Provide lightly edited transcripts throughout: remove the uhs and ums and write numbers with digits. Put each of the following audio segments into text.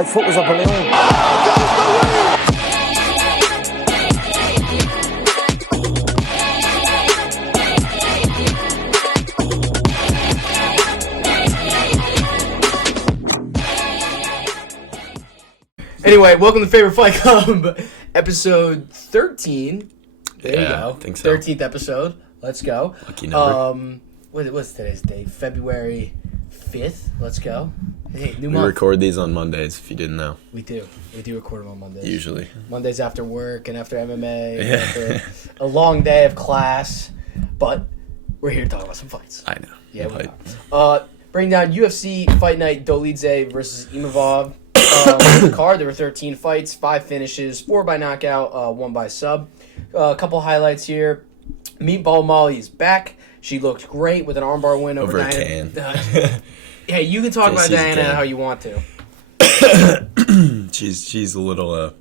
My foot was a balloon. Anyway, welcome to Faber Fight Club, episode 13. There you go. I think so. 13th episode. Let's go. Lucky number. What's today's date? February 5th. Let's go. Hey, new We month. record these on Mondays, if you didn't know. We do. We do record them on Mondays. Usually. Mondays after work and after MMA. And Yeah. after a long day of class. But we're here to talk about some fights. I know. Yeah, we are. Bring down UFC Fight Night Dolidze versus Imavov. The card, there were 13 fights, 5 finishes, 4 by knockout, 1 by sub. A couple highlights here. Meatball Molly is back. She looked great with an armbar win over Diana. Hey, you can talk about Diana how you want to. She's a little.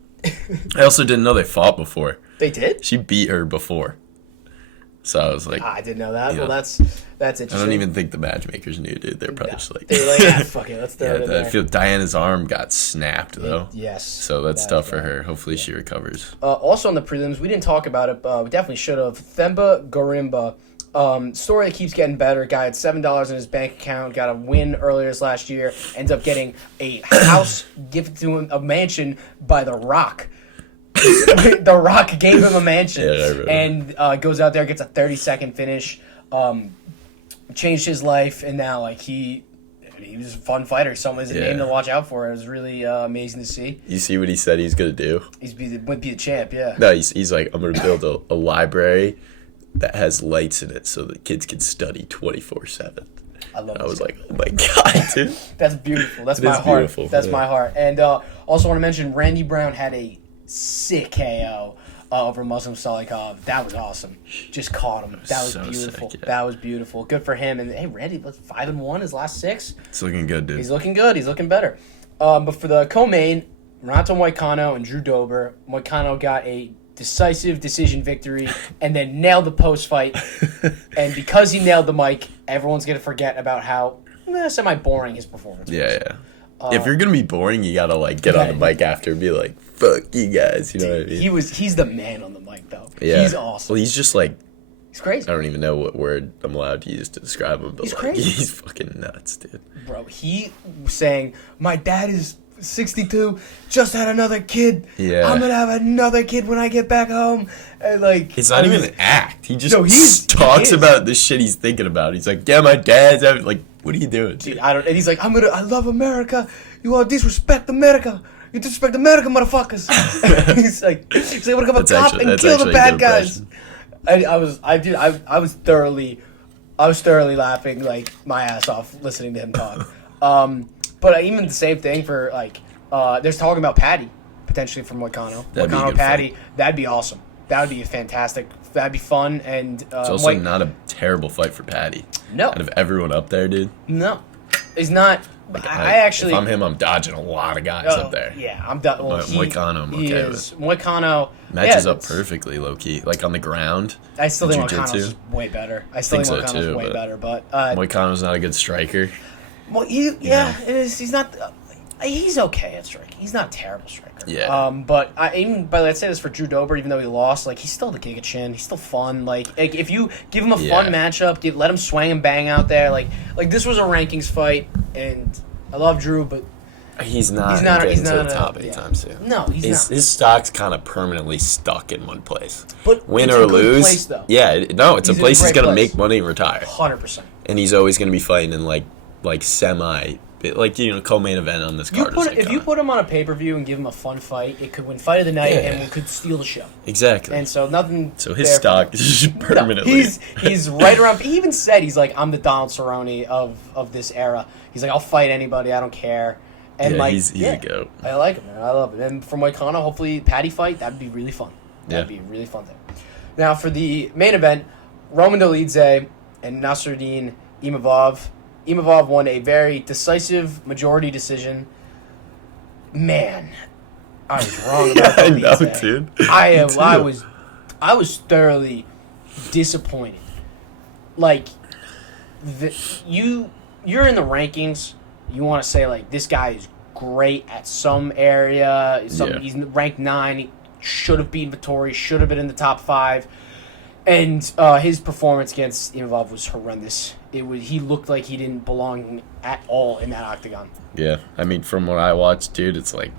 I also didn't know they fought before. They did? She beat her before. So I was like, I didn't know that. Yeah. Well, that's interesting. I don't even think the matchmakers knew, dude. They're probably just like, they were like, fuck it, let's throw it in I there. feel Diana's arm got snapped though. Yes. So that's tough for her. Hopefully she recovers. Also on the prelims, we didn't talk about it, but we definitely should have. Themba Gorimba, story that keeps getting better. Guy had $7 in his bank account, got a win earlier this last year, ends up getting a house gifted to him, a mansion by The Rock. The Rock gave him a mansion, and goes out there, gets a 30-second finish, changed his life, and now he was a fun fighter. Someone's a name to watch out for. It was really amazing to see. You see what he said he's gonna do? Would be the champ, yeah. No, he's like, I'm gonna build a library that has lights in it so the kids can study 24/7. I love it. I was like, oh my god, dude. That's beautiful. That's my heart. Beautiful. That's my heart. And also want to mention Randy Brown had a sick KO over Muslim Salikov. That was awesome. Just caught him. That was So beautiful. sick, yeah. That was beautiful. Good for him. And hey, Randy, 5-1 his last 6. It's looking good, dude. He's looking good. He's looking better. But for the co-main, Renato Moicano and Drew Dober. Moicano got a decisive decision victory and then nailed the post-fight. And because he nailed the mic, everyone's going to forget about how semi-boring his performance was. Yeah. If you're gonna be boring, you gotta get on the mic after and be like, "Fuck you guys," you know what I mean? He's the man on the mic though. Yeah. He's awesome. Well, he's just he's crazy. I don't even know what word I'm allowed to use to describe him, but He's crazy. he's fucking nuts, dude. Bro, he was saying, "My dad is 62, just had another kid. Yeah. I'm gonna have another kid when I get back home." And it's not even an act. He just talks about the shit he's thinking about. He's like, "Yeah, my dad's having what are you doing, dude?" And he's like, I love America. You all disrespect America. You disrespect America, motherfuckers. he's like, "Wanna become a cop and kill the bad guys?" And I was thoroughly laughing my ass off listening to him talk. But even the same thing for there's talking about Patty potentially from Moicano. That'd be a Moicano good Patty, fight. that'd be awesome. That would be fantastic. That'd be fun. And It's also not a terrible fight for Patty. No. Out of everyone up there, dude. No, he's not. I actually. If I'm him, I'm dodging a lot of guys up there. Yeah, I'm done. Well, Moicano, I'm okay with. Moicano Matches up perfectly, low key. On the ground. I still think jiu-jitsu. Moicano's way better. I think so Moicano's too, way but better. But Moicano's not a good striker. well, it is. He's not. He's okay at striking. He's not a terrible striker. Yeah. But let's say this for Drew Dober, even though he lost, he's still the Giga Chin. He's still fun. If you give him a fun matchup, let him swing and bang out there. This was a rankings fight, and I love Drew, but he's not to the top anytime soon. No, he's not. His stock's kind of permanently stuck in one place. But win it's or a good lose, place, though. it's a place he's great gonna place. make money and retire. 100%. And he's always gonna be fighting in semi. Co-main event on this card. If you put him on a pay-per-view and give him a fun fight, it could win fight of the night and could steal the show. Exactly. And so nothing. So his stock is permanently. No, he's right around. He even said he's like, I'm the Donald Cerrone of this era. He's like, I'll fight anybody, I don't care. And he's a goat. I like him, man. I love it. And for Moicano, hopefully Patty fight, that'd be really fun. That'd be really fun there. Now for the main event, Roman Dolidze and Nasruddin Imavov. Imavov won a very decisive majority decision. Man, I was wrong about I know, Dolidze. dude. I was thoroughly disappointed. You're in the rankings. You want to say this guy is great at some area. He's ranked 9. He should have beaten Vettori. Should have been in the top 5. And his performance against Imavov was horrendous. He looked like he didn't belong at all in that octagon. Yeah, I mean, from what I watched, dude, it's like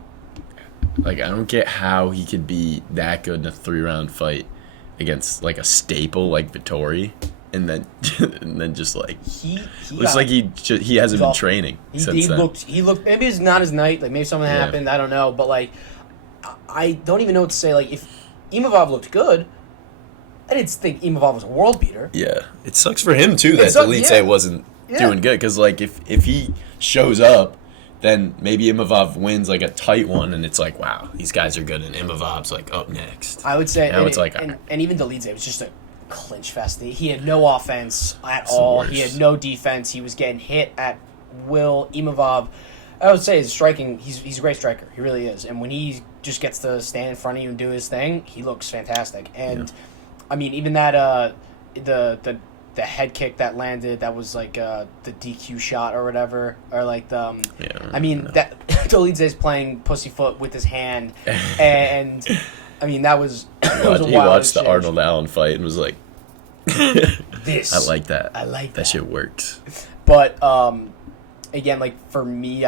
I don't get how he could be that good in a 3-round fight against like a staple like Vettori, and then just like he looks like he hasn't been training since then. He looked maybe it's not his night, like maybe something happened, I don't know, but like I don't even know what to say. Like, if Imavov looked good, I didn't think Imavov was a world beater. Yeah, it sucks for him too that Dolidze wasn't doing good, because like if he shows up, then maybe Imavov wins like a tight one, and it's like, wow, these guys are good, and Imavov's like up next. I would say, now it's like, and even Dolidze was just a clinch fest. He had no offense at all. He had no defense. He was getting hit at will. Imavov, I would say, is striking. He's a great striker. He really is. And when he just gets to stand in front of you and do his thing, he looks fantastic. And I mean, even that the head kick that landed, that was like the DQ shot or whatever, or like the that Dolidze's playing pussyfoot with his hand, and I mean that was he watched the Arnold Allen fight and was like, this I like that. That shit works. But again, like for me,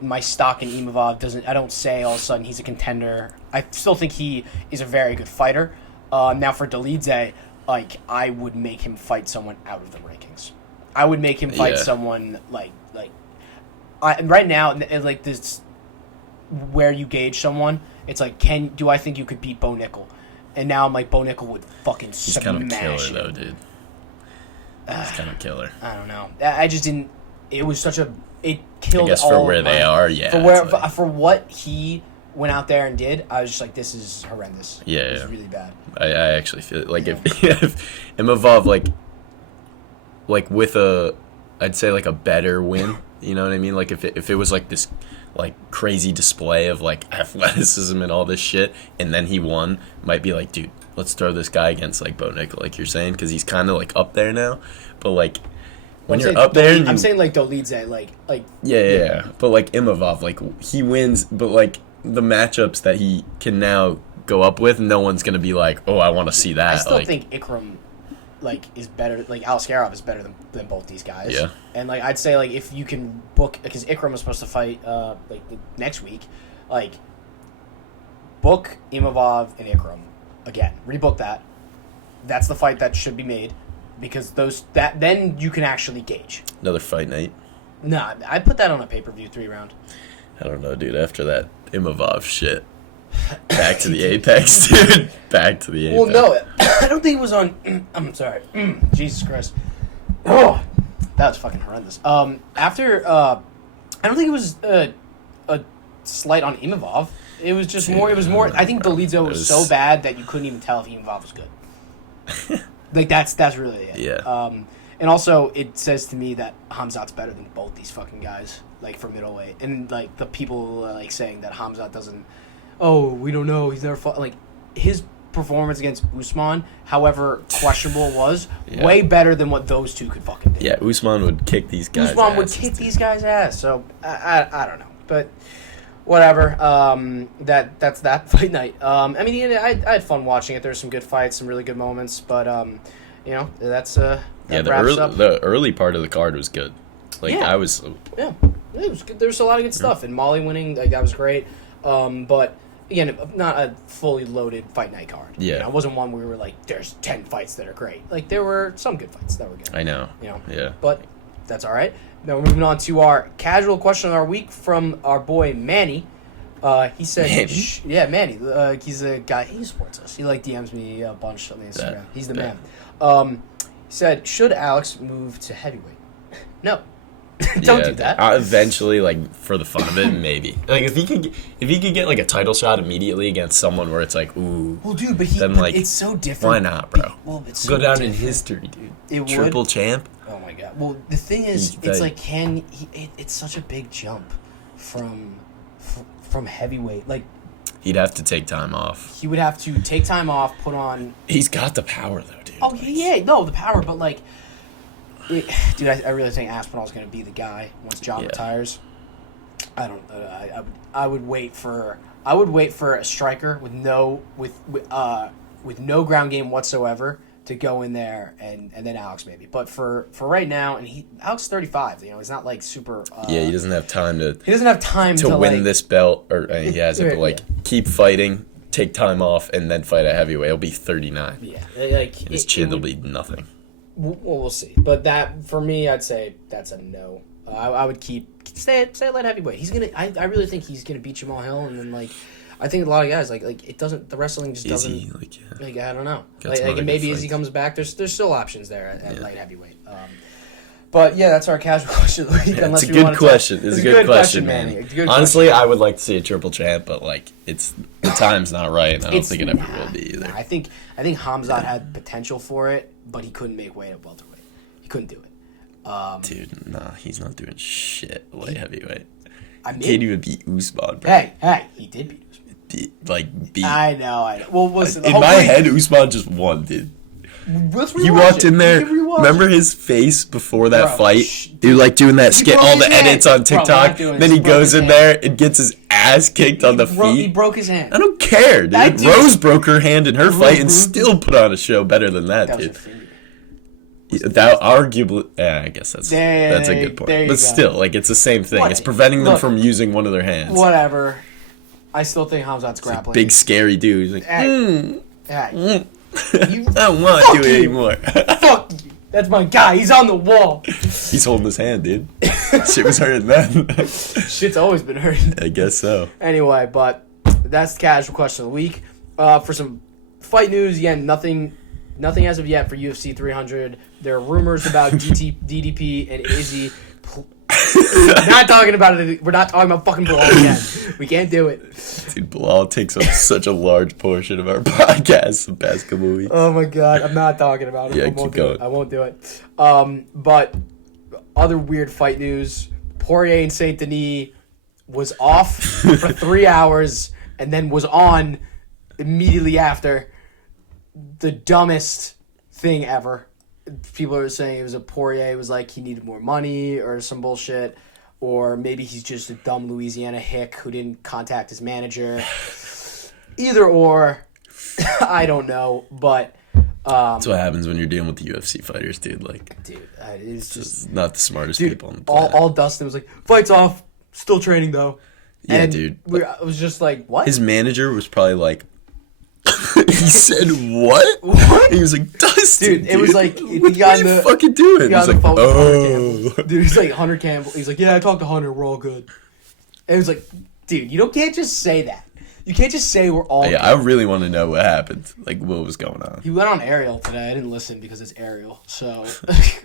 my stock in Imavov doesn't. I don't say all of a sudden he's a contender. I still think he is a very good fighter. Now for Dolidze, like I would make him fight someone out of the rankings. I would make him fight someone right now, like this, where you gauge someone. It's like, do I think you could beat Bo Nickel? And now I'm like, Bo Nickel would fucking He's smash kind of a killer, him. though, dude. He's kind of a killer. I don't know. I just didn't. It was such a. It killed. I guess all for where they are, For what he went out there and did, I was just like, this is horrendous. Yeah, it was really bad. I actually feel like if Imavov like with I'd say like a better win, you know what I mean? Like if it was like this like crazy display of like athleticism and all this shit, and then he won, might be like, dude, let's throw this guy against like Bo Nickel, like you're saying, because he's kind of like up there now. But like when you're up there, I'm saying like Dolidze, like yeah. But like Imavov, like he wins, but like the matchups that he can now go up with, no one's gonna be like, oh, I want to see that. I still think Ikram is better. Like Aliskerov is better than both these guys. Yeah. And like I'd say, like if you can book, because Ikram was supposed to fight like the next week, like book Imavov and Ikram again. Rebook that. That's the fight that should be made, because then you can actually gauge. Another fight night. Nah, I'd put that on a pay-per-view 3-round. I don't know, dude. After that Imavov shit. Back to the Apex, dude. Back to the Apex. Well, no, I don't think it was on. I'm sorry. Jesus Christ. Oh, that was fucking horrendous. After, I don't think it was a slight on Imavov. It was just more. It was more. I think Dolidze was so bad that you couldn't even tell if Imavov was good. Like that's really it. Yeah. And also, it says to me that Hamzat's better than both these fucking guys, like for middleweight, and like the people are like saying that Hamzat doesn't. Oh, we don't know. He's never fought. Like, his performance against Usman, however questionable it was, way better than what those two could fucking do. Yeah, Usman would kick these guys' Usman would kick these guys' ass. So, I don't know. But, whatever. That's that fight night. I mean, I had fun watching it. There's some good fights, some really good moments. But, you know, that's... that wraps up. The early part of the card was good. Like, I was... Yeah, it was good. There was a lot of good stuff. And Molly winning, like, that was great. But... Again, not a fully loaded fight night card. Yeah. You know, it wasn't one where we were like, there's 10 fights that are great. Like, there were some good fights that were good. I know. You know? Yeah. But that's all right. Now we're moving on to our casual question of our week from our boy Manny. He said, Manny. He's a guy, he supports us. He DMs me a bunch on the Instagram. He's the man. He said, should Alex move to heavyweight? No. Don't do that. Eventually, for the fun of it, maybe. If he could get a title shot immediately against someone where it's like, ooh. Well, dude, but it's so different. Why not, bro? It's so go down different. in history, dude. It Triple would. champ. Oh my god. Well, the thing is, it's it's such a big jump from heavyweight. He'd have to take time off. He would have to take time off. Put on. He's got the power though, dude. Oh no, the power, but dude, I really think Aspinall's going to be the guy once John retires. I don't. I would wait for. I would wait for a striker with no ground game whatsoever to go in there, and then Alex maybe. But for right now, and Alex is 35. He's not like super. He doesn't have time to. He doesn't have time to win like, this belt, or he has it, but keep fighting, take time off, and then fight at heavyweight. He'll be 39. Yeah, his chin will be nothing. Well, we'll see. But that for me, I'd say that's a no. I would stay at light heavyweight. He's gonna. I really think he's gonna beat Jamal Hill, and then I think a lot of guys like it doesn't. The wrestling just doesn't. I don't know. And maybe as he comes back, there's still options there at light heavyweight. But yeah, that's our casual question of the week. It's a good question. It's a good question, Manny. Honestly, I would like to see a triple champ, but the time's not right, and I don't think it ever will be either. I think Hamzat had potential for it, but he couldn't make weight at welterweight. He couldn't do it. Dude, nah, he's not doing shit light heavyweight. I mean, he can't even beat Usman, bro. Hey, he did beat Usman. I know. Well, listen, in my head, Usman just won, dude. He walked in there. Remember his face before that fight? He was doing that skit, all the edits on TikTok. Then he goes in there and gets his ass kicked on the feet. He broke his hand. I don't care, dude. Rose broke her hand in her fight and still put on a show better than that, dude. That arguably, I guess that's a good point. But still, it's the same thing. It's preventing them from using one of their hands. Whatever. I still think Hamzat's grappling. Big scary dude. He's like, hey. I don't want to do it anymore. Fuck you. That's my guy. He's on the wall. He's holding his hand, dude. Shit was hurting then. Shit's always been hurting. I guess so. Anyway, but that's the casual question of the week. For some fight news, again, nothing as of yet for UFC 300. There are rumors about DDP and Izzy. We're not talking about it. We're not talking about fucking Bilal again. We can't do it. Dude, Bilal takes up such a large portion of our podcast the past couple of weeks. Oh my god, I'm not talking about it. Yeah, keep going. I won't do it. But other weird fight news. Poirier and Saint Denis was off for 3 hours and then was on immediately after. The dumbest thing ever. People are saying it was Poirier was he needed more money or some bullshit, or maybe he's just a dumb Louisiana hick who didn't contact his manager. Either or, I don't know, but that's what happens when you're dealing with the UFC fighters, dude. It's just not the smartest people on the planet. All Dustin was fight's off, still training though. Yeah, and dude. I was just what? His manager was probably he said what? He was like, Dustin, dude. It was what are you fucking doing? He's like, oh. Dude, he's Hunter Campbell. He's yeah, I talked to Hunter. We're all good. And he was dude, can't just say that. You can't just say we're all good. I really want to know what happened. What was going on. He went on Ariel today. I didn't listen because it's Ariel. So,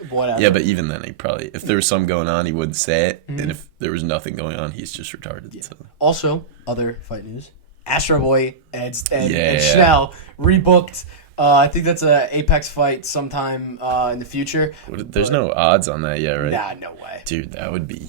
whatever. Yeah, but even then, if there was something going on, he wouldn't say it. Mm-hmm. And if there was nothing going on, he's just retarded. Yeah. So. Also, other fight news. Astro Boy and Schnell rebooked. I think that's a Apex fight sometime in the future. There's no odds on that yet, right? Nah, no way. Dude, that would be...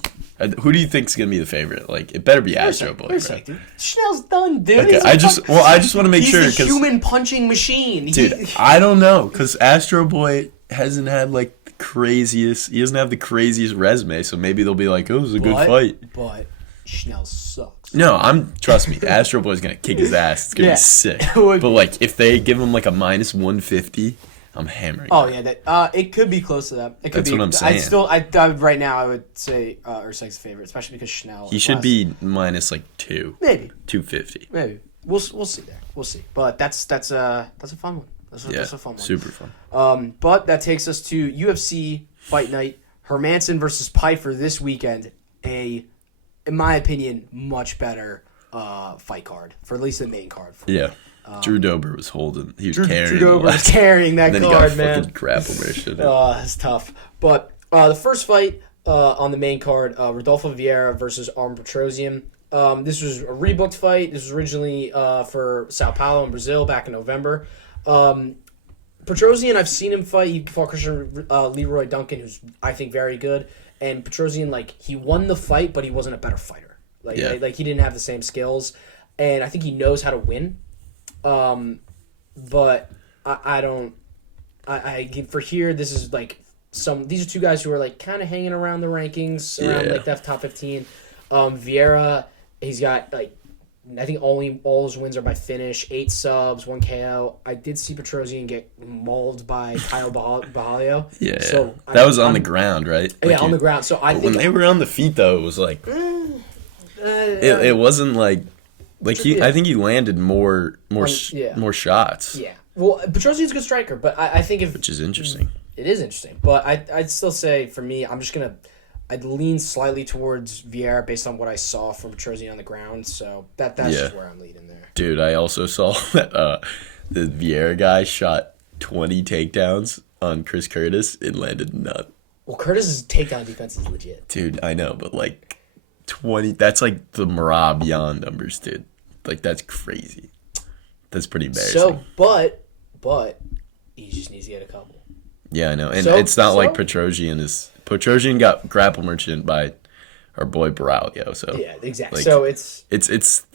Who do you think's going to be the favorite? It better be Astro Boy, right? Dude. Schnell's done, dude. Okay, I just want to make sure. He's a human punching machine. Dude, I don't know, because Astro Boy hasn't had, the craziest... He doesn't have the craziest resume, so maybe they'll be it was a good fight. But Schnell sucks. No, trust me, Astro Boy's gonna kick his ass. It's gonna be sick. But if they give him a minus 150, I'm hammering. Oh yeah, it could be close to that. It could That's what I'm saying. Right now I would say Ursac's favorite, especially because Schnell. He should be minus 2. Maybe 250. Maybe we'll see there. We'll see. But that's a fun one. That's a fun one. Super fun. But that takes us to UFC Fight Night Hermanson versus Pyfer this weekend. In my opinion, much better fight card for at least the main card. Yeah, Drew Dober was holding. He was carrying. Drew Dober was carrying that and then card, he got man. Fucking grapple mission. It's tough. But the first fight on the main card, Rodolfo Vieira versus Armin Petrosian. This was a rebooked fight. This was originally for Sao Paulo in Brazil back in November. Petrosian, I've seen him fight. He fought Christian Leroy Duncan, who's I think very good. And Petrosian, he won the fight, but he wasn't a better fighter. He didn't have the same skills, and I think he knows how to win. But I don't. For here, this is These are two guys who are kind of hanging around the rankings around that top 15. Vieira, he's got like I think all his wins are by finish, 8 subs, 1 KO. I did see Petrosian get mauled by Kyle Bahalio. Yeah, so that was on the ground, right? Yeah, on the ground. So I think when they were on the feet, though, it was like it wasn't like I think he landed more shots. Yeah. Well, Petrosian's a good striker, but I think which is interesting. It is interesting, but I'd still say for me, I'd lean slightly towards Vieira based on what I saw from Petrosian on the ground. So that's just where I'm leaning there. Dude, I also saw that the Vieira guy shot 20 takedowns on Chris Curtis. It landed none. Well, Curtis's takedown defense is legit. Dude, I know, but like 20, that's like the Marab Yan numbers, dude. Like, that's crazy. That's pretty embarrassing. So, but he just needs to get a couple. Yeah, I know. And it's not like Petrosian got grapple merchant by our boy Braulio. So yeah, exactly. Like, so it's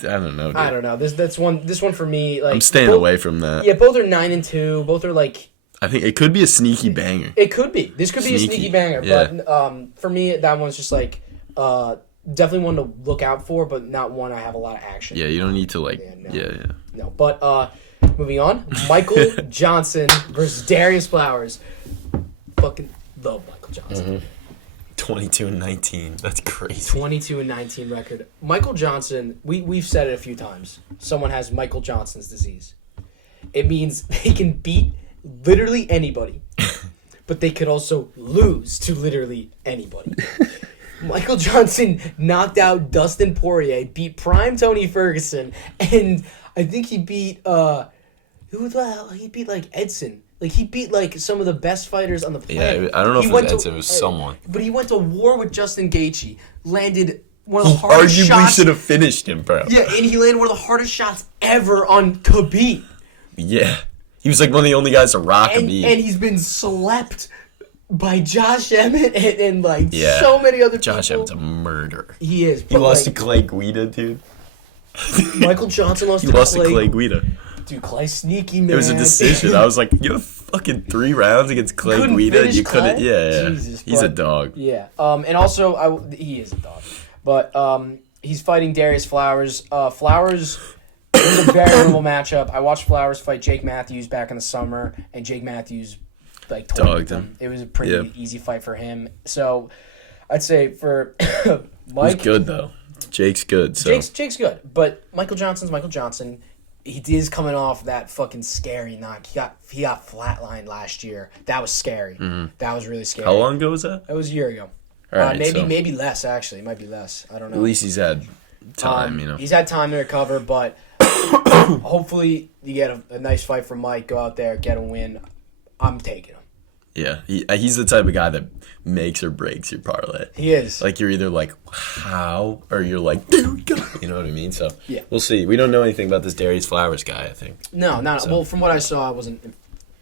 I don't know. Dude. I don't know. This one for me. Like I'm staying away from that. Yeah, both are 9-2. Both are like. I think it could be a sneaky banger. It could be. This could be a sneaky banger. Yeah. But for me, that one's just like definitely one to look out for, but not one I have a lot of action. Yeah, you don't need to like. No, but moving on, Michael Johnson versus Darius Flowers. Fucking love Michael Johnson. 22-19. That's crazy. 22-19 record. Michael Johnson. We've said it a few times. Someone has Michael Johnson's disease. It means they can beat literally anybody, but they could also lose to literally anybody. Michael Johnson knocked out Dustin Poirier, beat Prime Tony Ferguson, and I think he beat who the hell? He beat like Edson. Like he beat like some of the best fighters on the planet. Yeah, I don't know if it was Edson. It was someone. But he went to war with Justin Gaethje. Landed one of the hardest shots. Arguably should have finished him, bro. Yeah, and he landed one of the hardest shots ever on Khabib. Yeah, he was like one of the only guys to rock Khabib. And he's been slept by Josh Emmett and like so many other people. Josh Emmett's a murderer. He is. He lost to Clay Guida, dude. Michael Johnson lost to Clay Guida. Dude, Clay sneaky, man. It was a decision. I was like, you have fucking 3 rounds against Clay Guida. You couldn't. Yeah. Jesus, he's a dog. Yeah. And also, he is a dog. But he's fighting Darius Flowers. Flowers was a very winnable matchup. I watched Flowers fight Jake Matthews back in the summer, and Jake Matthews like dogged him. It was a pretty easy fight for him. So I'd say for Mike, he's good though. Jake's good. So Jake's good, but Michael Johnson's Michael Johnson. He is coming off that fucking scary knock. He got flatlined last year. That was scary. Mm-hmm. That was really scary. How long ago was that? It was a year ago. All right, maybe less actually. It might be less. I don't know. At least he's had time, you know. He's had time to recover, but hopefully you get a nice fight from Mike. Go out there, get a win. I'm taking him. Yeah, he's the type of guy that makes or breaks your parlay. He is. Like, you're either like, how? Or you're like, there we go. You know what I mean? So, yeah. We'll see. We don't know anything about this Darius Flowers guy, I think. No, not so. Well, from what I saw, I wasn't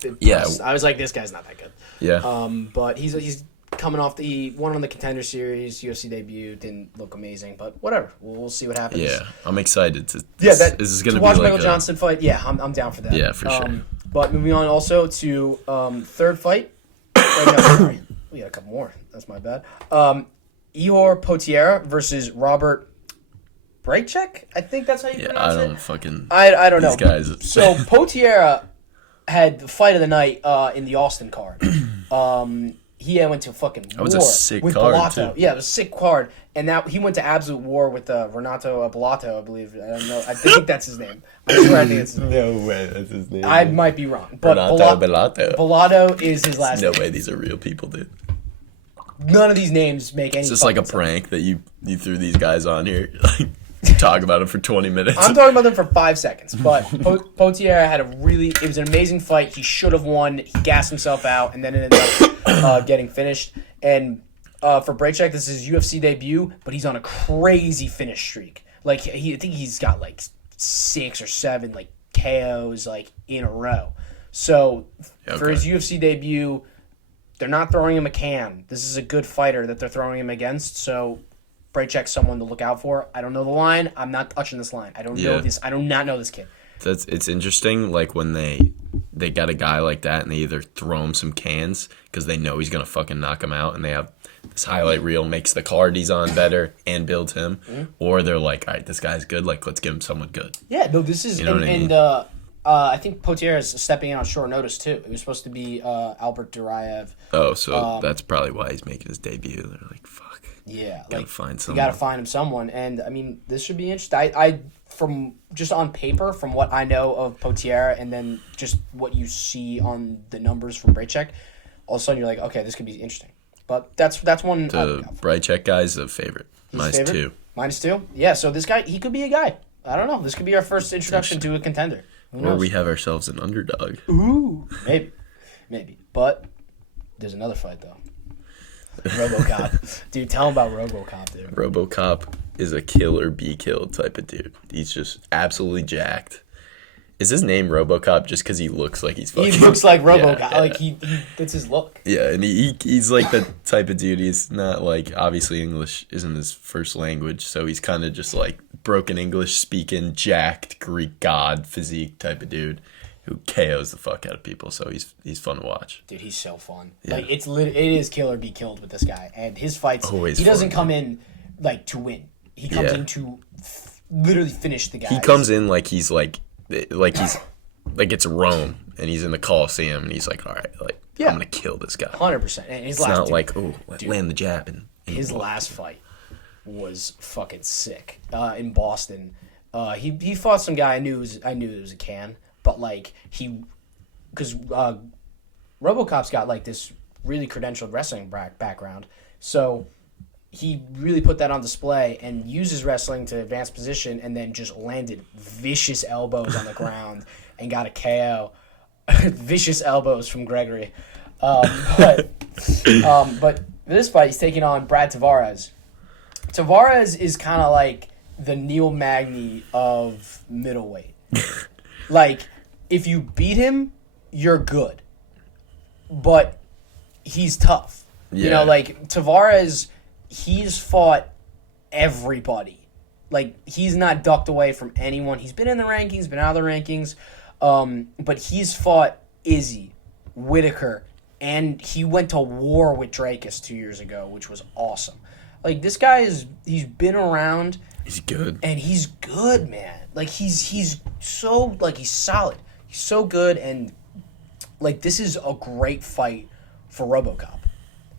impressed. I was like, this guy's not that good. Yeah. But he's coming off he won on the Contender Series, UFC debut, didn't look amazing, but whatever. We'll see what happens. Yeah, I'm excited to. This is going to be watch like Michael Johnson fight. Yeah, I'm down for that. Yeah, for sure. But moving on also to third fight. Sorry. We got a couple more. That's my bad. Ihor Potieria versus Robert Braychek. I think that's how you pronounce it. I don't know. These guys. So Potieria had the fight of the night in the Austin card. He went to fucking war was a sick with card, Bellato. too. Yeah, it was a sick card. And now he went to absolute war with Renato Bellato, I believe. I don't know. I think that's his name. I swear I think it's his name. No way, that's his name. I might be wrong. But Renato Bellato. Bellato is his last name. No way, these are real people, dude. None of these names make any sense. It's just like a prank that you threw these guys on here. Talk about them for 20 minutes. I'm talking about them for 5 seconds. But Potieria had it was an amazing fight. He should have won. He gassed himself out, and then it ended up getting finished. And for Braychek, this is his UFC debut, but he's on a crazy finish streak. Like I think he's got like 6 or 7 like KOs like in a row. So for his UFC debut, they're not throwing him a can. This is a good fighter that they're throwing him against. So Braychek's someone to look out for. I don't know the line. I'm not touching this line. I don't know this. I do not know this kid. It's interesting. Like when they they got a guy like that and they either throw him some cans because they know he's going to fucking knock him out and they have this highlight reel makes the card he's on better and builds him, or they're like, all right, this guy's good, like, let's give him someone good. Yeah, no, this is, you know what I mean? I think Potier is stepping in on short notice too. It was supposed to be Albert Duraev. Oh, so that's probably why he's making his debut. They're like, fuck. Yeah, gotta find someone. You gotta find him someone, and I mean, this should be interesting. I from just on paper, from what I know of Potier, and then just what you see on the numbers from Braychek, all of a sudden you're like, okay, this could be interesting. But that's one. The Braychek guy's a favorite. -2. -2? Yeah, so this guy, he could be a guy. I don't know. This could be our first introduction to a contender. Or we have ourselves an underdog. Ooh, maybe. But there's another fight though. RoboCop, dude. Tell him about RoboCop, dude. RoboCop is a kill or be killed type of dude. He's just absolutely jacked. Is his name RoboCop just because he looks like he's fucking... He looks like RoboCop. Yeah. Like, he that's his look. Yeah, and he's like the type of dude. He's not like... Obviously, English isn't his first language, so he's kind of just like broken English speaking, jacked Greek god physique type of dude who KOs the fuck out of people, so he's fun to watch. Dude, he's so fun. Yeah. Like, it is kill or be killed with this guy. And his fights... Always he doesn't fun. come in, like, to win. He comes in to literally finish the guy. He comes in like he's like it's Rome and he's in the Coliseum and he's like, all right, like I'm gonna kill this guy. 100%. And his it's not like land the jab and his last fight was fucking sick. In Boston, he fought some guy I knew it was a can, but like because RoboCop's got like this really credentialed wrestling background, so he really put that on display and used his wrestling to advance position and then just landed vicious elbows on the ground and got a KO. Vicious elbows from Gregory. But this fight, he's taking on Brad Tavares. Tavares is kind of like the Neil Magny of middleweight. Like, if you beat him, you're good. But he's tough. Yeah. You know, like, Tavares... He's fought everybody. Like, he's not ducked away from anyone. He's been in the rankings, been out of the rankings. But he's fought Izzy, Whitaker, and he went to war with Drakus 2 years ago, which was awesome. Like, this guy he's been around. He's good. And he's good, man. Like, he's so, like, he's solid. He's so good, and, like, this is a great fight for RoboCop.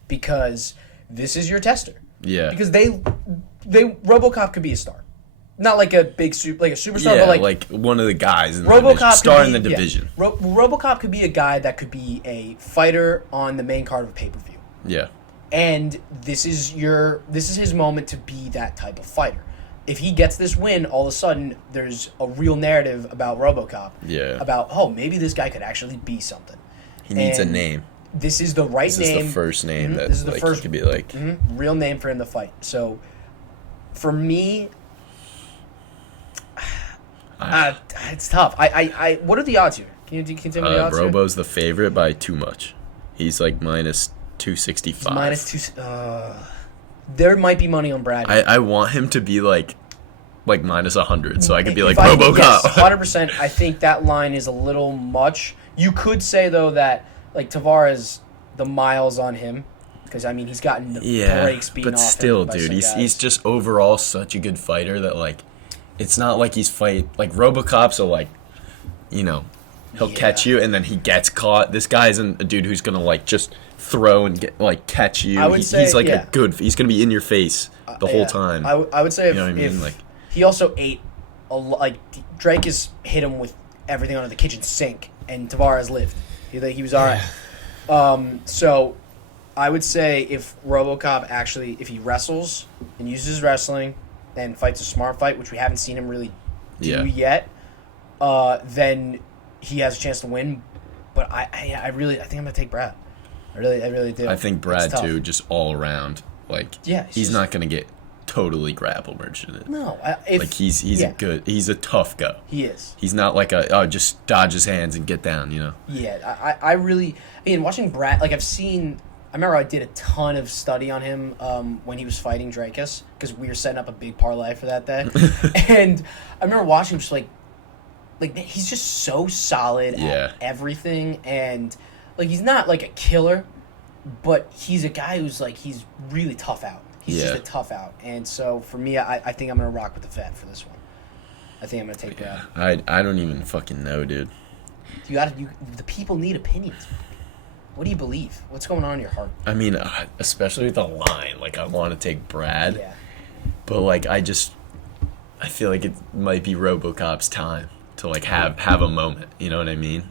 Because this is your tester. Yeah. Because they RoboCop could be a star. Not like a big superstar, but like one of the guys in the RoboCop division. Star in the division. Yeah. RoboCop could be a guy that could be a fighter on the main card of a pay-per-view. Yeah. And this is his moment to be that type of fighter. If he gets this win, all of a sudden there's a real narrative about RoboCop. Yeah. About maybe this guy could actually be something. He needs a name. This is the right name. This is the first name that this is the first, he could be like real name for him to fight. So, for me, it's tough. I what are the odds here? Can you tell me the odds here? Robo's the favorite by too much. He's like -265. -2. There might be money on Brad. I want him to be like -100, so I could be like RoboCop. Yes, 100%. I think that line is a little much. You could say though that. Like, Tavares, the miles on him, because, I mean, he's gotten the breaks beaten off him. But still, by dude, some he's just overall such a good fighter that, like, it's not like he's like, RoboCop's a, like, you know, he'll catch you and then he gets caught. This guy isn't a dude who's going to, like, just throw and get, like, catch you. He's like he's going to be in your face the whole time. I would say you know what I mean? Like, he also ate, Drake has hit him with everything under the kitchen sink, and Tavares lived. He was all right. So I would say if RoboCop actually, if he wrestles and uses his wrestling and fights a smart fight, which we haven't seen him really do yet, then he has a chance to win. But I think I'm gonna take Brad. I really do. I think Brad too, just all around. Like, he's not gonna get totally grapple merged in it. No, he's a good. He's a tough go. He is. He's not like just dodge his hands and get down. You know. Yeah, I really. I mean, watching Brad, like I remember I did a ton of study on him when he was fighting Drakus because we were setting up a big parlay for that day, and I remember watching him just like like, man, he's just so solid Yeah. at everything, and like he's not like a killer, but he's a guy who's like he's really tough out. He's just a tough out, and so for me, I think I'm gonna rock with the vet for this one. I think I'm gonna take that. I don't even fucking know, dude. The people need opinions. What do you believe? What's going on in your heart? I mean, especially with the line, like I want to take Brad, Yeah. but like I feel like it might be RoboCop's time to like have a moment. You know what I mean?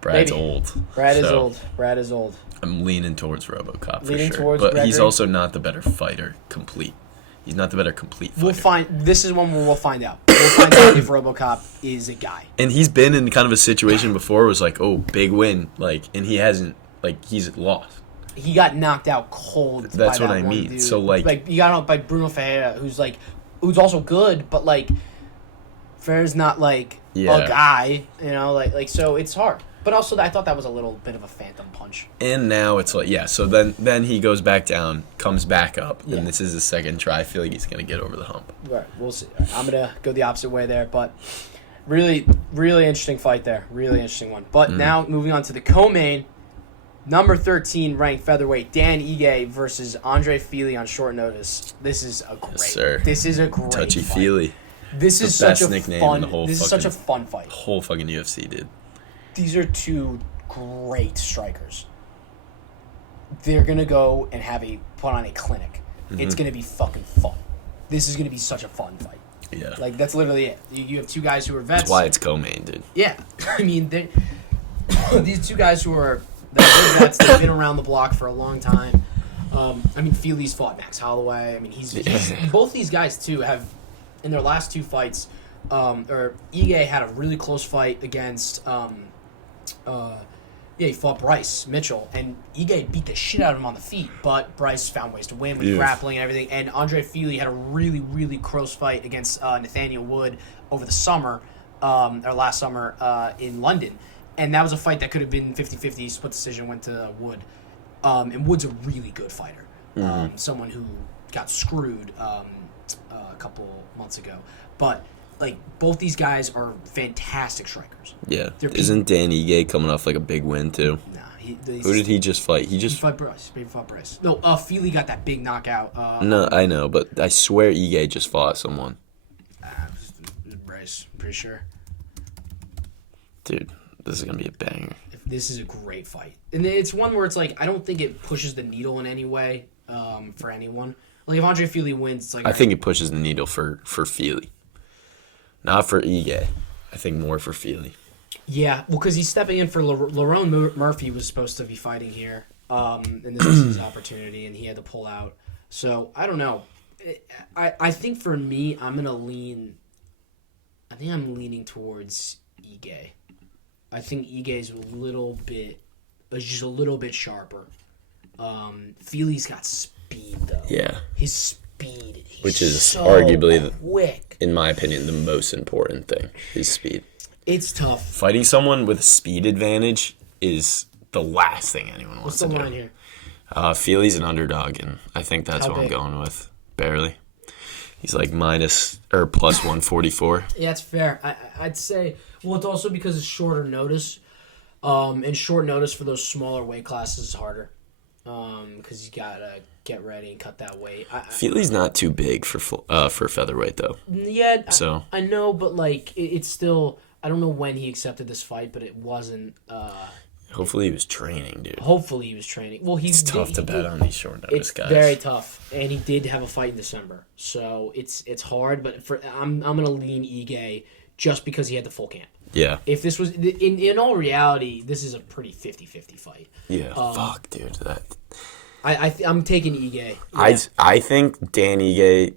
Brad's Maybe. old. Brad is old. I'm leaning towards RoboCop for Leaning sure, towards but Gregory. he's also not the better fighter. He's not the better complete fighter. This is one where we'll find out. We'll find out if RoboCop is a guy. And he's been in kind of a situation before where it was like, oh, big win, like, and he hasn't, like, he's lost. He got knocked out cold. That's by what that I one mean. dude. So, like he got out by Bruno Ferreira, who's also good, but like Ferreira's not like a guy, you know, like so it's hard. But also, I thought that was a little bit of a phantom punch. And now it's like, so then he goes back down, comes back up, and this is his second try. I feel like he's going to get over the hump. Right, we'll see. I'm going to go the opposite way there, but really, really interesting fight there. Really interesting one. But now, moving on to the co-main, number 13 ranked featherweight, Dan Ige versus Andre Fili on short notice. This is a great Touchy-feely. This is best such a nickname fun. in the whole This is such a fun fight. Whole fucking UFC, dude. These are two great strikers. They're gonna go and put on a clinic. It's gonna be fucking fun. This is gonna be such a fun fight. Yeah. Like that's literally it. You have two guys who are vets. That's why it's co-main, dude. Yeah, I mean, these two guys who are vets. They've been around the block for a long time. I mean, Fili's fought Max Holloway. I mean, he's both these guys too have in their last two fights. Ige had a really close fight against. He fought Bryce Mitchell, and Ige beat the shit out of him on the feet, but Bryce found ways to win with grappling and everything. And Andre Fili had a really, really close fight against Nathaniel Wood over the summer, or last summer in London. And that was a fight that could have been 50-50, split decision, went to Wood. And Wood's a really good fighter. Someone who got screwed a couple months ago. But like both these guys are fantastic strikers. Yeah. Isn't Dan Ige coming off like a big win too? Nah. Who did he just fight? He fought Bryce. He fought Bryce. No, Fili got that big knockout. No, I know, but I swear Ige just fought someone. Bryce, pretty sure. Dude, this is gonna be a banger. This is a great fight, and it's one where it's like I don't think it pushes the needle in any way for anyone. Like if Andre Fili wins, it's like I think it pushes the needle for Fili. Not for Ige. I think more for Fili. Yeah, well, because he's stepping in for Lerone Murphy was supposed to be fighting here, and this was his opportunity, and he had to pull out. So I don't know. I think for me, I'm leaning towards Ige. I think Ige's just a little bit sharper. Fili's got speed though. Yeah. His speed, which is so arguably quick. In my opinion, the most important thing. His speed. It's tough. Fighting someone with a speed advantage is the last thing anyone wants to do. What's the line here? Fili's an underdog, and I think that's what I'm going with. Barely. He's like plus 144. Yeah, it's fair. I'd say. Well, it's also because it's shorter notice. And short notice for those smaller weight classes is harder. Because you gotta get ready and cut that weight. Fili's not too big for featherweight though. Yeah, so I know, but like it's still. I don't know when he accepted this fight, but it wasn't. Hopefully he was training, dude. Hopefully he was training. Well, it's tough to bet on these short notice guys. It's very tough, and he did have a fight in December, so it's hard. But I'm gonna lean Ige just because he had the full camp. Yeah. If this was in all reality, this is a pretty 50-50 fight. Yeah. Fuck, dude. That. I'm taking Ige. Yeah. I think Dan Ige.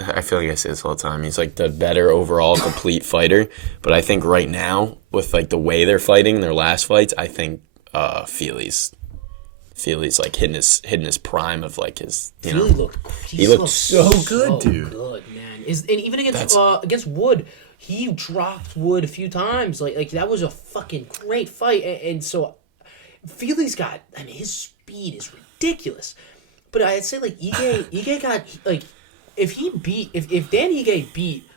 I feel like I say this all the time. He's like the better overall complete fighter. But I think right now, with like the way they're fighting their last fights, I think Fili's like hitting his prime of like his. He looked so good, dude. Good, man. And even against Wood, he dropped Wood a few times. Like that was a fucking great fight. And so Fili's got. I mean, his speed is ridiculous. But I'd say like Ige got like. If Dan Ige beat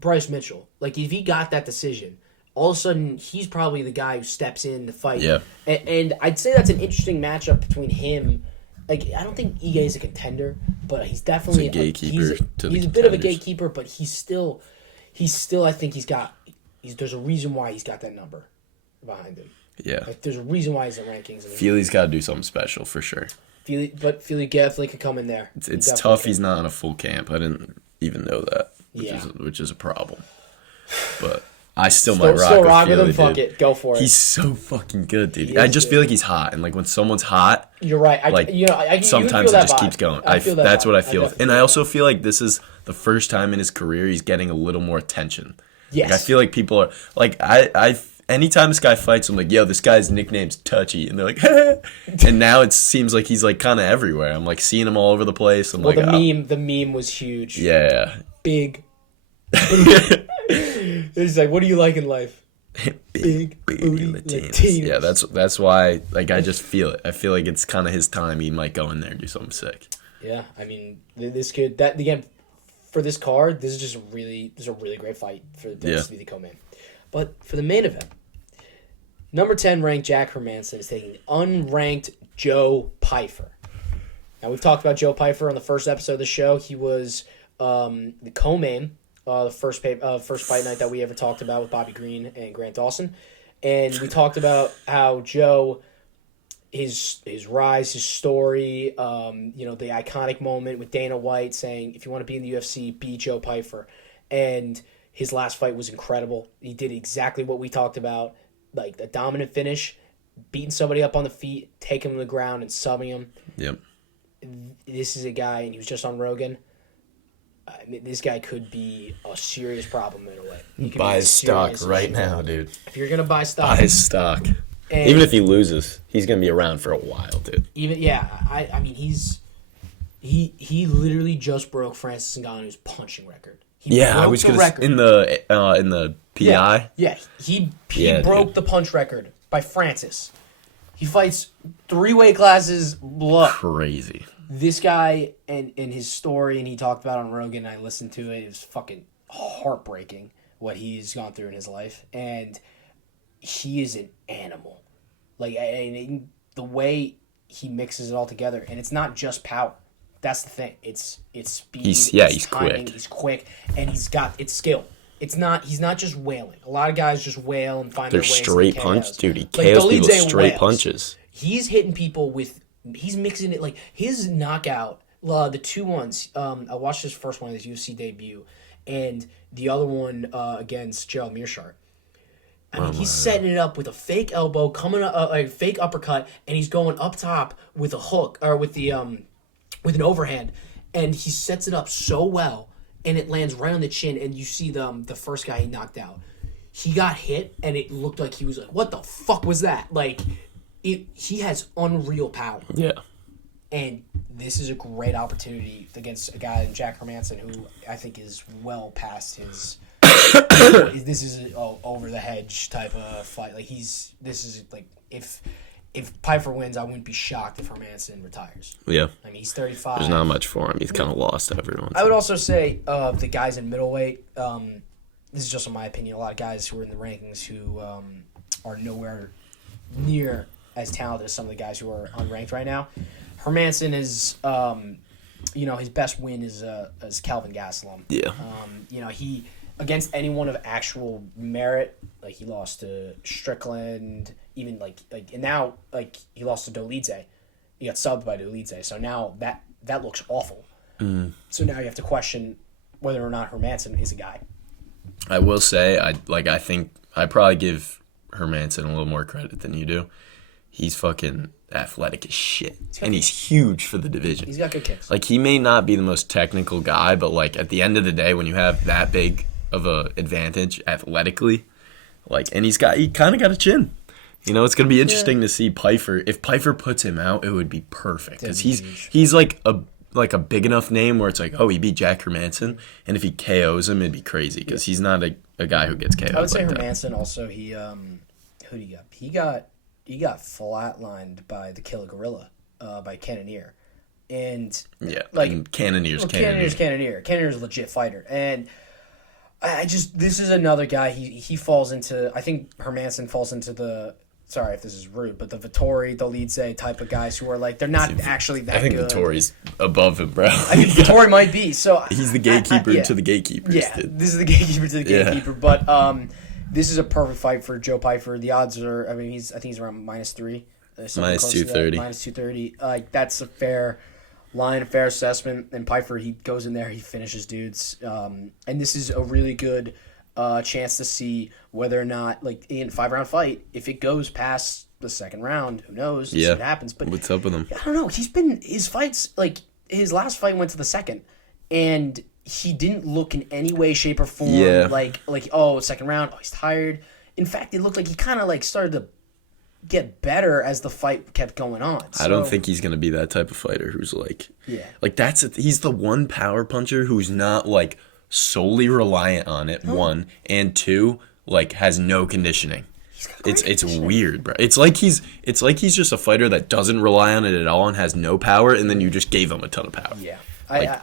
Bryce Mitchell. Like, if he got that decision, all of a sudden, he's probably the guy who steps in to fight. Yeah. And I'd say that's an interesting matchup between him. Like, I don't think Ige is a contender, but he's definitely He's a gatekeeper he's a bit of a gatekeeper, but he's still, I think there's a reason why he's got that number behind him. Yeah. Like, there's a reason why he's in rankings. Feely's got to do something special for sure. Feely definitely could come in there. It's tough. He's not on a full camp. I didn't even know that, which is a problem. But I still might rock with him. Feely, Fuck dude. it, go for it. He's so fucking good, dude. I just feel like he's hot, and like when someone's hot, you're right. Sometimes it just keeps going. That's what I feel. And I also feel like this is the first time in his career he's getting a little more attention. Yes. Like, I feel like people are like anytime this guy fights, I'm like, yo, this guy's nickname's Touchy, and they're like, and now it seems like he's like kind of everywhere. I'm like seeing him all over the place. I'm the meme was huge. Yeah. Big. It's like, what do you like in life? Big booty Latinos. Yeah, that's why. Like, I just feel it. I feel like it's kind of his time. He might go in there and do something sick. Yeah, I mean, this could again for this card. This is a really great fight for this to be the co-main. But for the main event, number 10 ranked Jack Hermanson is taking unranked Joe Pyfer. Now, we've talked about Joe Pyfer on the first episode of the show. He was the co-main, the first fight night that we ever talked about with Bobby Green and Grant Dawson. And we talked about how Joe, his rise, his story, the iconic moment with Dana White saying, if you want to be in the UFC, be Joe Pyfer. And his last fight was incredible. He did exactly what we talked about, like a dominant finish, beating somebody up on the feet, taking him to the ground, and subbing him. Yep. This is a guy, and he was just on Rogan. I mean, this guy could be a serious problem in a way. Buy his stock right now, dude. If you're gonna buy stock, buy his stock. Even if he loses, he's gonna be around for a while, dude. I mean, he literally just broke Francis Ngannou's punching record. I was gonna in the PI. He broke the punch record by Francis. He fights 3 weight classes. Crazy. This guy and his story, and he talked about it on Rogan. I listened to it. It was fucking heartbreaking what he's gone through in his life, and he is an animal. Like, and the way he mixes it all together, and it's not just power. That's the thing. It's speed. He's timing, quick. He's quick, and he's skill. He's not just wailing. A lot of guys just wail and find their ways. They're straight punch, dude. He KOs people straight punches. He's hitting people with. He's mixing it like his knockout. The 2 ones. I watched his first one, his UFC debut, and the other one against Gerald Mearshart. I mean, he's setting it up with a fake elbow, coming a fake uppercut, and he's going up top with a hook or with an overhand, and he sets it up so well, and it lands right on the chin, and you see the first guy he knocked out. He got hit, and it looked like he was like, what the fuck was that? Like, he has unreal power. Yeah. And this is a great opportunity against a guy like Jack Hermanson, who I think is well past his... this is an over-the-hedge type of fight. Like, this is, like, if Pyfer wins, I wouldn't be shocked if Hermanson retires. Yeah. I mean, he's 35. There's not much for him. He's kind of lost everyone. I would also say the guys in middleweight, this is just in my opinion, a lot of guys who are in the rankings who are nowhere near as talented as some of the guys who are unranked right now. Hermanson is, his best win is Calvin Gastelum. Yeah. He, against anyone of actual merit, like he lost to Strickland, even and now he lost to Dolidze. He got subbed by Dolidze, so now that looks awful. So now you have to question whether or not Hermanson is a guy. I will say, I think I probably give Hermanson a little more credit than you do. He's fucking athletic as shit, and he's huge for the division. He's got good kicks. Like, he may not be the most technical guy, but like at the end of the day, when you have that big of a advantage athletically, and he kind of got a chin. It's gonna be interesting to see Pyfer. If Pyfer puts him out, it would be perfect because he's like a big enough name where it's like, oh, he beat Jack Hermanson, and if he KOs him, it'd be crazy because he's not a guy who gets KO'd. I would say like Hermanson also. Who do you got? He got flatlined by the Killer Gorilla, by Cannonier, and Cannonier's Cannonier. Cannonier's a legit fighter, and This is another guy. He falls into. I think Hermanson falls into the. Sorry if this is rude, but the Vettori, Dolidze type of guys who are like they're not actually that good. I think Vettori's above him, bro. I think Vettori might be. So he's the gatekeeper to the gatekeepers. Yeah, dude. This is the gatekeeper to the gatekeeper. But this is a perfect fight for Joe Pyfer. The odds are. I mean, I think he's around -3. Minus 230. -230. That's a fair line, a fair assessment. And Pyfer, he goes in there, he finishes dudes. And this is a really good chance to see whether or not, like, in a 5-round fight, if it goes past the second round, who knows? Yeah. What happens. But what's up with him? I don't know. His fights, like, his last fight went to the second. And he didn't look in any way, shape, or form like, second round, he's tired. In fact, it looked like he kind of, like, started to get better as the fight kept going on. So, I don't think he's going to be that type of fighter who's like... Yeah. Like, he's the one power puncher who's not, like, solely reliant on it, one, and two, like, has no conditioning. It's weird, bro. It's like he's just a fighter that doesn't rely on it at all and has no power, and then you just gave him a ton of power. Yeah.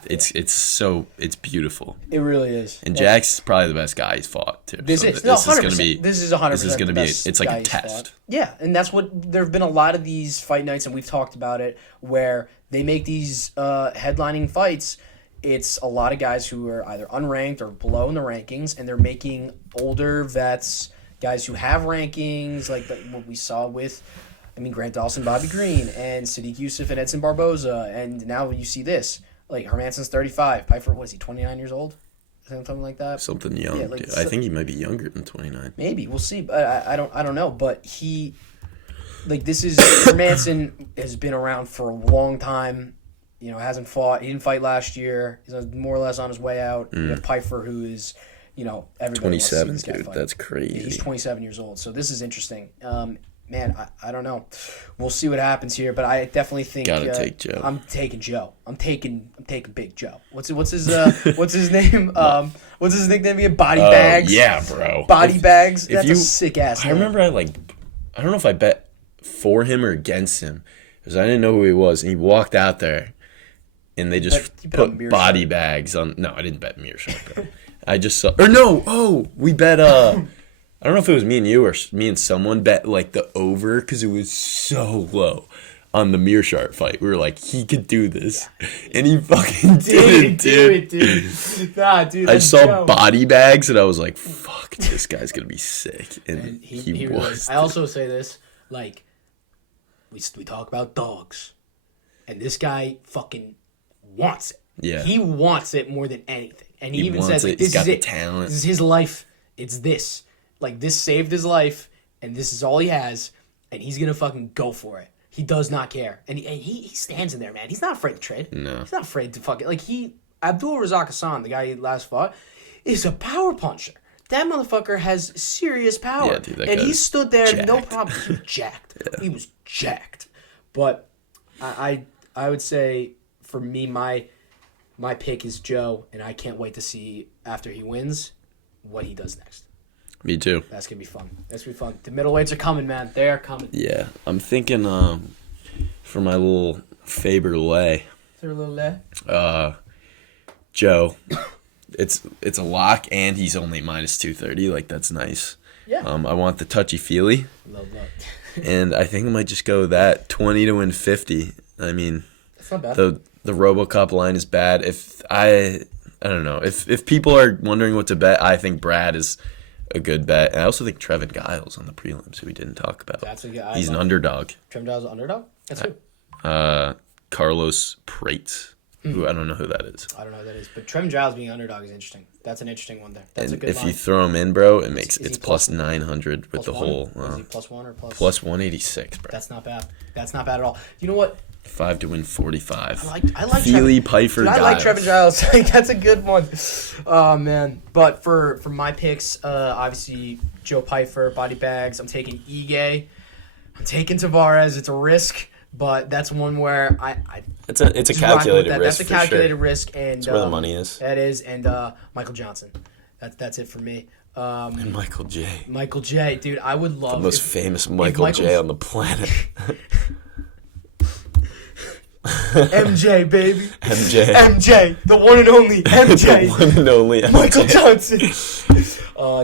It's beautiful. It really is. And Jack's probably the best guy he's fought too. This is 100%. This is 100%. This is gonna be. It's like a test. Fought. Yeah, and that's what there have been a lot of these fight nights, and we've talked about it, where they make these headlining fights. It's a lot of guys who are either unranked or below in the rankings, and they're making older vets, guys who have rankings, like what we saw with, Grant Dawson, Bobby Green, and Sadiq Youssef and Edson Barboza, and now you see this. Like, Hermanson's 35. Pyfer, what is he, 29 years old? Something like that? Something young. Yeah, I think he might be younger than 29. Maybe. We'll see. But I don't know. But Hermanson has been around for a long time. Hasn't fought. He didn't fight last year. He's more or less on his way out. You have Pyfer, who is, everybody 27, wants to see this guy dude. fight. That's crazy. Yeah, he's 27 years old. So this is interesting. Man, I don't know. We'll see what happens here, but I definitely think gotta take Joe. I'm taking Joe. I'm taking Big Joe. What's his what's his name? What's his nickname again? Body Bags. Yeah, bro. Body Bags. That's a sick ass name. I remember I don't know if I bet for him or against him because I didn't know who he was, and he walked out there, and they just put Body Bags on. No, I didn't bet Mearshart, bro. I just saw. Or no. Oh, we bet. I don't know if it was me and you or me and someone bet like the over because it was so low on the Mearshart fight. We were like, he could do this, and he fucking didn't do it, dude. Nah, dude. I saw Body Bags, and I was like, fuck, this guy's gonna be sick, and he was. I also say this, like, we talk about dogs, and this guy fucking wants it. Yeah, he wants it more than anything, and he even says, like, "This is it. Talent. This is his life. It's this." Like, this saved his life, and this is all he has, and he's going to fucking go for it. He does not care. And he stands in there, man. He's not afraid to trade. No. He's not afraid to fucking... Like, Abdul Razak Hassan, the guy he last fought, is a power puncher. That motherfucker has serious power. Yeah, dude, and he stood there, jacked. no problem. He was jacked. Yeah. He was jacked. But I would say, for me, my pick is Joe, and I can't wait to see, after he wins, what he does next. Me too. That's going to be fun. The middleweights are coming, man. They are coming. Yeah. I'm thinking for my little Faber lay. Joe. It's a lock, and he's only -230. Like, that's nice. Yeah. I want the touchy-feely. Love that. And I think I might just go that 20 to win 50. I mean, that's not bad. The RoboCop line is bad. I don't know. If people are wondering what to bet, I think Brad is a good bet. And I also think Trevin Giles on the prelims, who we didn't talk about. That's a good. He's an underdog. Trevin Giles is an underdog? That's who? Carlos Prates, who I don't know who that is. I don't know who that is, but Trevin Giles being an underdog is interesting. That's an interesting one there. That's a good if line. you throw him in, bro, it's plus 900 with the whole. Is he plus 1 or plus? Plus 186, bro. That's not bad. That's not bad at all. You know what? 5 to win 45. I like Feely, Pyfer, I like Trevin Giles. That's a good one. Oh, man. But for my picks, obviously, Joe Pyfer, Body Bags. I'm taking Ige. I'm taking Tavares. It's a risk, but that's one where it's a calculated risk. That's a calculated risk, and that's where the money is. That is, and Michael Johnson. That's it for me. And Michael J. Michael J. Dude, I would love the most famous Michael J. on the planet. MJ, baby. MJ. MJ, the one and only MJ. The one and only MJ. Michael Johnson.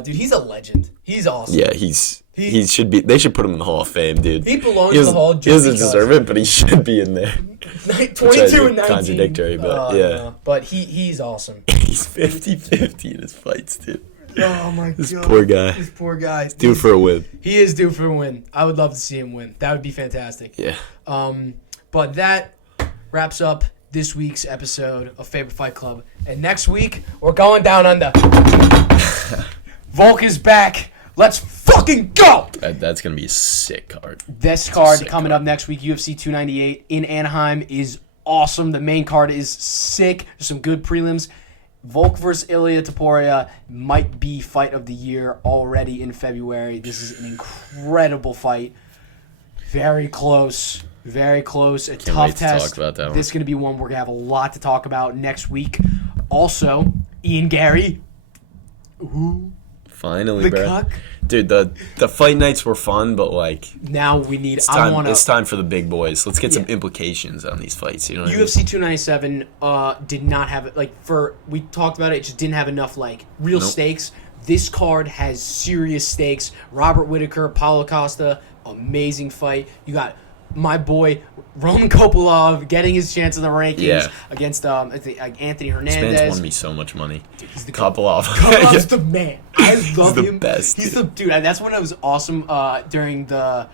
Dude, he's a legend. He's awesome. Yeah, he should be. They should put him in the Hall of Fame, dude. He belongs in the Hall. He doesn't deserve it, but he should be in there. 22 and 19. Contradictory, but yeah. No. But he's awesome. He's 50-50 in his fights, dude. Oh my god. This poor guy. This poor guy. Due for a win. He is due for a win. I would love to see him win. That would be fantastic. Yeah. But that wraps up this week's episode of Faber Fight Club. And next week, we're going down under. Volk is back. Let's fucking go! That's going to be a sick card. This card coming up next week, UFC 298 in Anaheim, is awesome. The main card is sick. There's some good prelims. Volk versus Ilia Topuria might be fight of the year already in February. This is an incredible fight. Very close. Very close. A tough test. Talk about that one. This is going to be one we're going to have a lot to talk about next week. Also, Ian Gary. Ooh. Finally, bro. Cuck. Dude, the fight nights were fun, but like now we need. It's time for the big boys. Let's get some implications on these fights. You know, what UFC 297 did not have we talked about it. It just didn't have enough real stakes. This card has serious stakes. Robert Whittaker, Paulo Costa, amazing fight. You got my boy Roman Kopylov getting his chance in the rankings against Anthony Hernandez. This man's won me so much money. Dude, he's the Kopylov. Kopilov's the man. I love him. He's the best. He's the dude. That's when it was awesome during the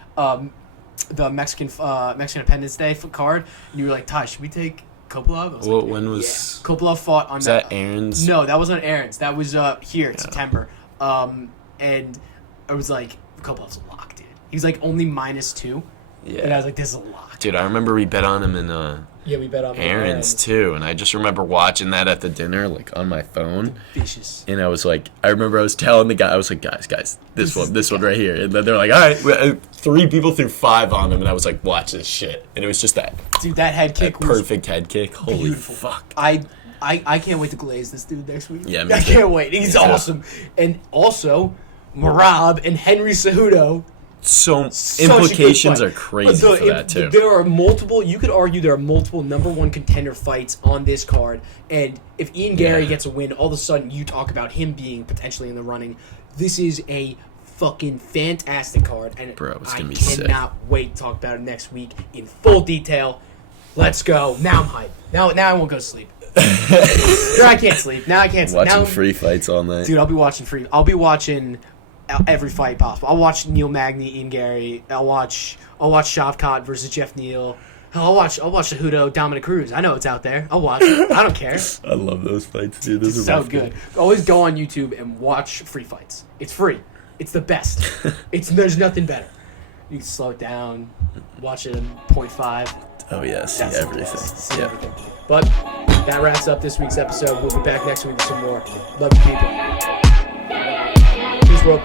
Mexican Independence Day card. And you were like, Ty, should we take Kopylov? Well, when was Kopylov fought on? Was that Aaron's? No, that wasn't Aaron's. That was here in September. And I was like, Kopilov's a lock, dude. He was only -2. Yeah. And I was like, this is a lock. Dude, I remember we bet on him in we bet on Aaron's too, and I just remember watching that at the dinner, on my phone. Vicious. And I was like, I remember I was telling the guy, I was like, guys, this one right here. And then they're like, all right, 3 people threw 5 on him, and I was like, watch this shit. And it was just that. Dude, that head kick was perfect head kick. Holy beautiful. fuck. I can't wait to glaze this dude next week. Yeah, I can't wait. He's awesome. And also, Merab and Henry Cejudo. So implications are crazy for that too. There are multiple. You could argue there are multiple #1 contender fights on this card, and if Ian Gary gets a win, all of a sudden you talk about him being potentially in the running. This is a fucking fantastic card, and it's gonna be I sick. cannot wait to talk about it next week in full detail. Let's go. Now I'm hyped. Now I won't go to sleep. Now I can't sleep. Now I can't sleep. Watching free fights all night. Dude, I'll be watching every fight possible. I'll watch Neil Magny, Ian Gary. I'll watch Shavkat versus Jeff Neal. I'll watch Cejudo, Dominic Cruz. I know it's out there. I'll watch it. I don't care. I love those fights, dude. It's so good. Always go on YouTube and watch free fights. It's free. It's the best. There's nothing better. You can slow it down, watch it at 0.5. Oh yeah, see everything. See everything. But that wraps up this week's episode. We'll be back next week with some more. Love you, people. Peace, world.